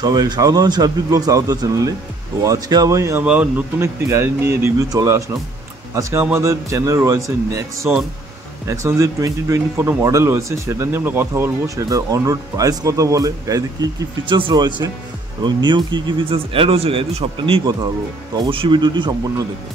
সবাই স্বাগত সার্বিক ব্লগস আউটার চ্যানেলে। তো আজকে আমি আবার নতুন একটি গাড়ি নিয়ে রিভিউ চলে আসলাম। আজকে আমাদের চ্যানেল রয়েছে নেক্সন যে 2024 মডেল রয়েছে সেটা নিয়ে আমরা কথা বলবো। সেটার অন রোড প্রাইস কত বলে, গাড়িতে কি কি ফিচার্স রয়েছে এবং নিউ কি কি ফিচার্স অ্যাড হয়েছে গাড়িতে, সবটা নিয়ে কথা বলবো। তো অবশ্যই ভিডিওটি সম্পূর্ণ দেখুন।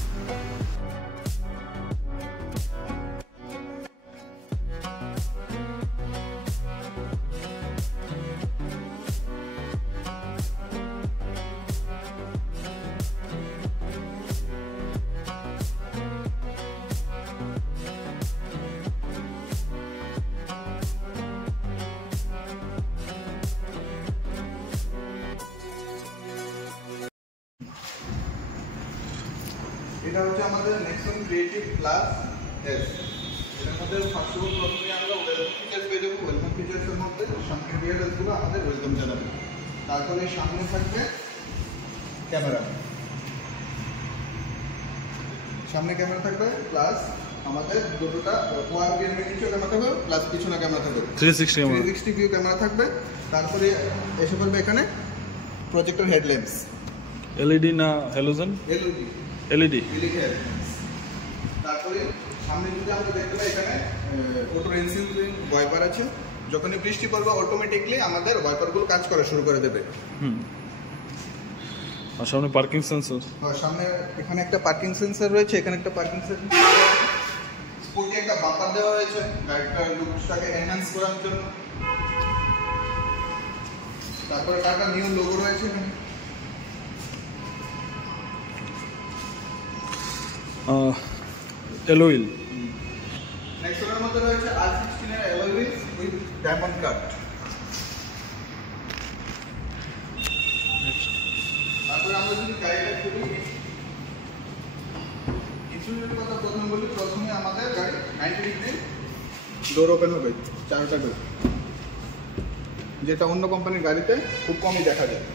এটা হচ্ছে আমাদের নেক্সন ক্রিয়েটিভ প্লাস এস। এর মধ্যে ফার্স্ট অফ অল প্রথমে আমরা ওয়েলকাম ফিচার্স পেয়ে যাবো। ওয়েলকাম ফিচার্সের মধ্যে সামনে ডিআরএলগুলো আমাদের ওয়েলকাম জানাবে। তারপরে সামনে থাকবে ক্যামেরা, সামনে ক্যামেরা থাকবে, প্লাস আমাদের দুটোটা ওয়ারবিএম এর নিচে ক্যামেরা থাকবে, প্লাস পিছনে ক্যামেরা থাকবে, 360 ভিউ ক্যামেরা থাকবে। তারপরে এসে পড়বে এখানে প্রজেক্টর হেডল্যাম্পস, এলইডি না হ্যালোজেন, এলইডি। তারপরে সামনে যদি আমরা দেখতে পাই এখানে অটো রেনসিলিং ওয়াইপার আছে। যখনই বৃষ্টি পড়বে অটোমেটিকলি আমাদের ওয়াইপারগুলো কাজ করা শুরু করে দেবে। আর সামনে পার্কিং সেন্সর, সামনে এখানে একটা পার্কিং সেন্সর রয়েছে, এখানে একটা পার্কিং সেন্সর, স্পোর্টি একটা বাম্পার দেওয়া হয়েছে গাড়িটার লুকসটাকে এনহ্যান্স করার জন্য। তারপরে টাটা নিউ লোগো রয়েছে এখানে। অ্যালয় হুইল, নেক্সটের মধ্যে রয়েছে R16 এর alloy wheel with diamond cut. তারপরে আমরা যদি গাড়িটা খুলি, ইঞ্জিনের কথা প্রথমে বলি। প্রথমে আমাদের গাড়ি 90 ডিগ্রি ডোর ওপেন হবে, চারটা ডোর, যেটা অন্য কোম্পানির গাড়িতে খুব কমই দেখা যায়।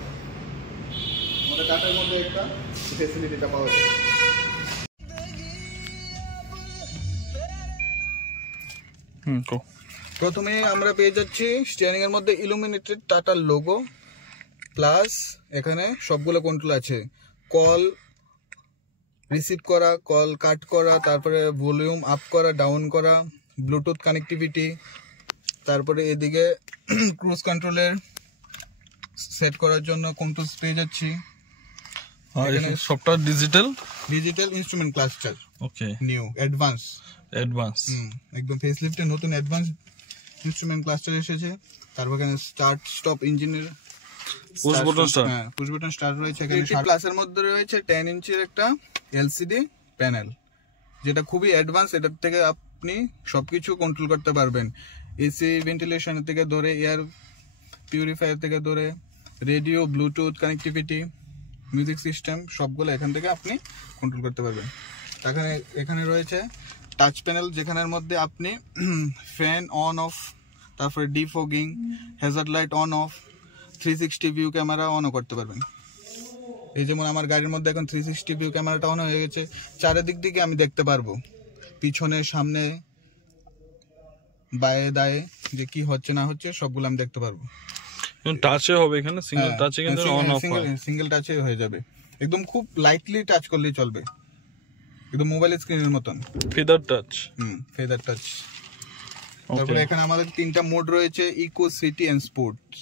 আমাদের টাটার মধ্যে একটা ফেসিলিটিটা পাওয়া যায়। প্রথমে আমরা পেয়ে যাচ্ছি স্টিয়ারিং এর মধ্যে ইলুমিনেটেড টাটার লোগো, প্লাস এখানে সবগুলো কন্ট্রোল আছে। কল রিসিভ করা, কল কাট করা, তারপরে ভলিউম আপ করা, ডাউন করা, ব্লুটুথ কানেক্টিভিটি, তারপরে এদিকে ক্রুজ কন্ট্রোলের সেট করার জন্য কন্ট্রোলস পেয়ে যাচ্ছি। এখানে সবটা ডিজিটাল ইনস্ট্রুমেন্ট ক্লাস্টার। ওকে, নিউ অ্যাডভান্স একদম ফেসলিফটের নতুন অ্যাডভান্স ইনস্ট্রুমেন্ট ক্লাস্টার এসেছে। তারপর এখানে স্টার্ট স্টপ ইঞ্জিনের পুশ বাটন স্টার্ট রয়েছে। এখানে প্লাসের মধ্যে রয়েছে 10 ইঞ্চির একটা এলসিডি প্যানেল, যেটা খুবই অ্যাডভান্স। এটার থেকে আপনি সবকিছু কন্ট্রোল করতে পারবেন। এসি ভেন্টিলেশন থেকে ধরে, এয়ার পিউরিফায়ার থেকে ধরে, radio, Bluetooth connectivity, music system, সবগুলো এখান থেকে আপনি কন্ট্রোল করতে পারবেন। এখানে রয়েছে টাচ প্যানেল, যেখানের মধ্যে আপনি ফ্যান অন অফ, তারপরে defogging, hazard light on off, 360 view camera অনও করতে পারবেন। এই যেমন আমার গাড়ির মধ্যে এখন 360 ভিউ ক্যামেরাটা অন হয়ে গেছে। চারিদিক দিকে আমি দেখতে পারবো, পিছনে, সামনে, বায়ে দায়ে যে কি হচ্ছে না হচ্ছে সবগুলো আমি দেখতে পারবো। টাচে হবে, এখানে সিঙ্গেল টাচে কিন্তু অন অফ হয়, সিঙ্গেল টাচে হয়ে যাবে। একদম খুব লাইটলি টাচ করলেই চলবে, একদম মোবাইল স্ক্রিনের মতন। Feather touch, feather touch. তারপরে এখানে আমাদের তিনটা মোড রয়েছে, ইকো, সিটি এন্ড স্পোর্টস।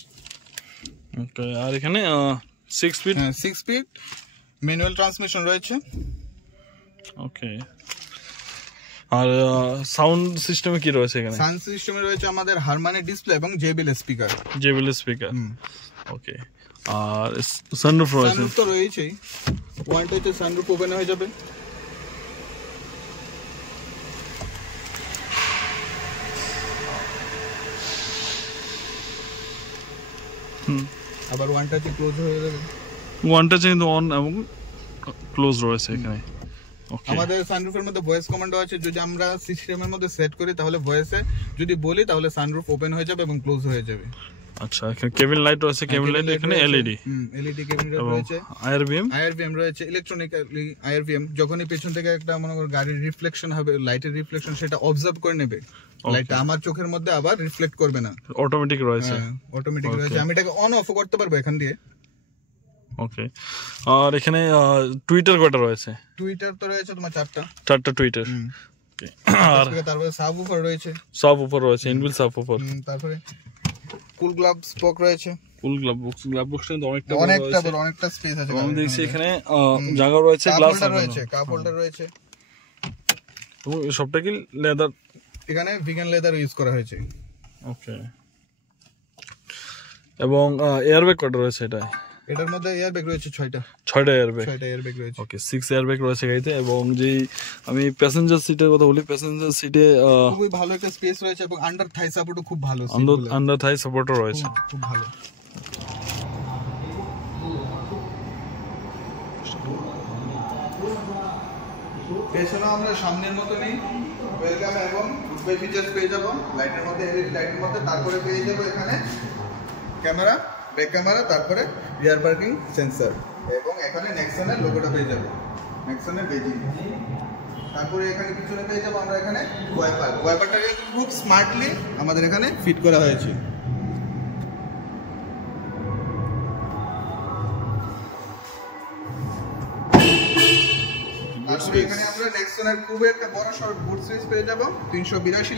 ওকে, আর এখানে 6 স্পিড ম্যানুয়াল ট্রান্সমিশন রয়েছে। ওকে, আর সাউন্ড সিস্টেমে কি রয়েছে এখানে? সাউন্ড সিস্টেমে রয়েছে আমাদের হারমানি ডিসপ্লে এবং জেবিএল স্পিকার। ওকে, আর সানরুফ রয়েছে? সানরুফ তো রয়েছেই। ওয়ানটা হচ্ছে সানরুফ ওপেন হয়ে যাবে। আবার ওয়ানটা হচ্ছে ক্লোজ হয়ে যাবে। ওয়ানটা কিন্তু অন এবং ক্লোজ রয়েছে এখানে। আমাদের সানরুফের মধ্যে ভয়েস কমান্ড আছে, যদি আমরা সিস্টেমের মধ্যে সেট করি তাহলে ভয়েসে যদি বলি তাহলে সানরুফ ওপেন হয়ে যাবে এবং ক্লোজ হয়ে যাবে। আচ্ছা, এখানে কেবিন লাইট রয়েছে, কেবিন লাইট এখানে এলইডি কেবিন লাইট রয়েছে, আইআরভিএম রয়েছে, ইলেকট্রনিক্যালি আইআরভিএম। যখনই পেছন থেকে একটা মনে করো গাড়ির রিফ্লেকশন হবে, লাইটের রিফ্লেকশন, সেটা অবজার্ভ করে নেবে। লাইটটা আমার চোখের মধ্যে আবার রিফ্লেক্ট করবে না, অটোমেটিক রয়েছে। আমি এটাকে অন অফ করতে পারবো এখান দিয়ে। ওকে, আর এখানে টুইটার কয়টা রয়েছে? টুইটার তো রয়েছে তোমার 4টা টুইটার। আর তারপরে সাবউফার রয়েছে, ইনবিল্ট সাবউফার। তারপরে কুল গ্লাভ স্পক রয়েছে। কুল গ্লাভ বক্সটা অনেকটা বড়, অনেকটা স্পেস আছে। আমি দেখছি এখানে জায়গা রয়েছে, গ্লাস রয়েছে, কাপ হোল্ডার রয়েছে। তো সবটা কি লেদার? এখানে ভিগান লেদার ইউজ করা হয়েছে। ওকে, এবং এয়ারব্যাগ কয়টা রয়েছে এটার মধ্যে এয়ারব্যাগ রয়েছে 6টা এয়ারব্যাগ রয়েছে। ওকে, 6 এয়ারব্যাগ রয়েছে গাড়িতে। এবং যে আমি প্যাসেঞ্জার সিটের কথা বলি, প্যাসেঞ্জার সিটে খুবই ভালো একটা স্পেস রয়েছে এবং আন্ডার থাই সাপোর্টও খুব ভালো, আন্ডার থাই সাপোর্টও রয়েছে, খুব ভালো। পেছনে আমরা সামনের মতো নেই, ওয়েলকাম এবং গুড ফিচার্স পেয়ে যাবো লাইটের মধ্যে, এলইডি লাইটের মধ্যে। তারপরে পেয়ে যাবো এখানে ক্যামেরা, ব্যাক ক্যামেরা, তারপরে রিয়ার পার্কিং সেন্সর, এবং এখানে নেক্সনের লোগোটা পেয়ে যাবো, নেক্সনের বেজিং। তারপরে এখানে পিছনে পেয়ে যাবো আমরা এখানে ওয়াইপারটাকে খুব স্মার্টলি আমাদের এখানে ফিট করা হয়েছে। এখানে আমরা নেক্সনের খুব একটা বড় সড় বুট স্পেস পেয়ে যাবো, 382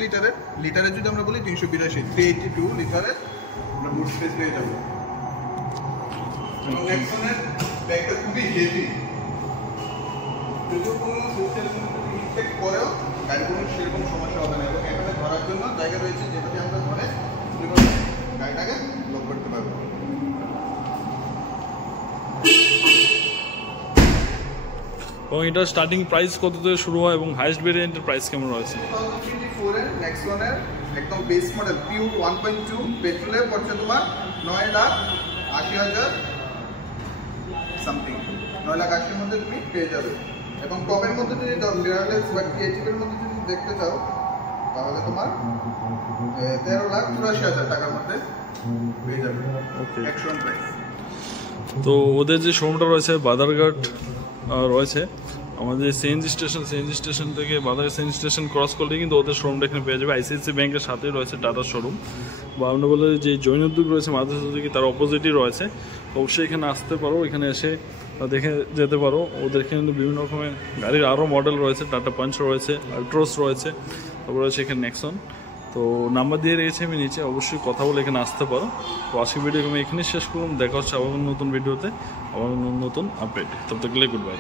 লিটারের যদি আমরা বলি 382, 382 লিটারের আমরা বুট স্পেস পেয়ে যাবো। এবং নেক্সনের ব্যাগটা খুবই হেভি, যদিও কোনো সোশ্যাল ইনফেক্ট করেও গাড়ি কোনো সেরকম সমস্যা হবে না। এবং এখানে ধরার জন্য জায়গা রয়েছে, যেটাতে আমরা ধরে গাড়িটাকে লক করতে পারবো। এবং এটা স্টার্টিং প্রাইস কত থেকে শুরু হয় এবং হাইয়েস্ট ভেরিয়েন্টের প্রাইস কেমন রয়েছে? 2024 এর নেক্সনের একদম বেস মডেল পিওর 1.2 পেট্রোলে পড়ছে তোমার 9,80,000 সামথিং, 9,80,000 মধ্যে তুমি পেয়ে যাবে। এবং টপের মধ্যে যদি মিররলেস বা ক্রিয়েটিভের মধ্যে যদি দেখতে চাও তাহলে তোমার 13,84,000 টাকার মধ্যে পেয়ে যাবে। ওকে, অ্যাকশন প্রাইস। তো ওদের যে শোরুমটা রয়েছে বাদারঘাট রয়েছে, আমাদের সিএনজি স্টেশন থেকে বাদারঘাট সিএনজি স্টেশন ক্রস করলে কিন্তু ওদের শোরুমটা এখানে পেয়ে যাবে। আইসিআইসি ব্যাংকের সাথেই রয়েছে টাটার শোরুম, বা আমরা বলে যে জৈন উদ্যোগ রয়েছে মাদ্রাসা উদ্যোগে তার অপোজিটই রয়েছে। অবশ্যই এখানে আসতে পারো, এখানে এসে দেখে যেতে পারো। ওদের এখানে বিভিন্ন রকমের গাড়ির আরও মডেল রয়েছে, টাটা পাঞ্চ রয়েছে, আল্ট্রোস রয়েছে, তারপর রয়েছে এখানে নেক্সন। তো নাম্বার দিয়ে রেখেছি আমি নিচে, অবশ্যই কথা বলে এখানে আসতে পারো। তো আজকের ভিডিও আমি এখানেই শেষ করুন, দেখা হচ্ছে আবার নতুন ভিডিওতে, আবার নতুন আপডেট। তব তক গুড বাই।